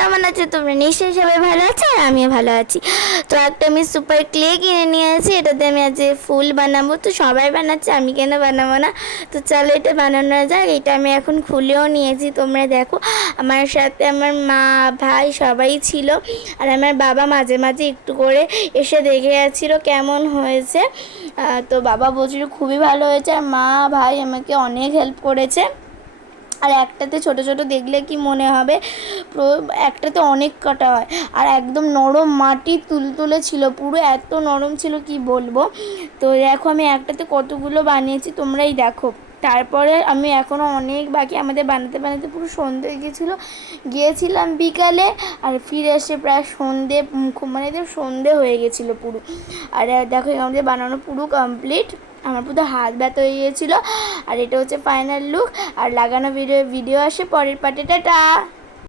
কেমন আছো তোমরা? নিশ্চয়ই সবাই ভালো আছো আর আমিও ভালো আছি। তো একটা আমি সুপার ক্লে কিনে নিয়ে আসি, এটাতে আমি আজ ফুল বানাবো। তো সবাই বানাচ্ছে, আমি কেন বানাবো না? তো চলো এটা বানানো যাক। এটা আমি এখন খুলেও নিয়েছি, তোমরা দেখো। আমার সাথে আমার মা, ভাই সবাই ছিল। আর আমার বাবা মাঝে মাঝে একটু করে এসে দেখে যাচ্ছিলো কেমন হয়েছে। তো বাবা বলছিল খুবই ভালো হয়েছে, আর মা ভাই আমাকে অনেক হেল্প করেছে। আর একটাতে ছোট ছোট দেখলে কি মনে হবে, একটাতে অনেক কাটা হয়। আর একদম নরম মাটি তুলতুলে ছিল, পুরো এত নরম ছিল কি বলবো। তো দেখো আমি একটাতে কতগুলো বানিয়েছি, তোমরাই দেখো। তারপরে আমি এখনও অনেক বাকি, আমাদের বানাতে বানাতে পুরো সন্ধে হয়ে গিয়েছিলো। গিয়েছিলাম বিকালে, আর ফিরে এসে প্রায় সন্ধে, মানে সন্ধে হয়ে গেছিলো পুরো। আর দেখো আমাদের বানানো পুরো কমপ্লিট। আমার পুরো হাত ব্যথা হয়ে গিয়েছিলো। আর এটা হচ্ছে ফাইনাল লুক। আর লাগানো ভিডিও আসে পরের পার্টে। টাটা।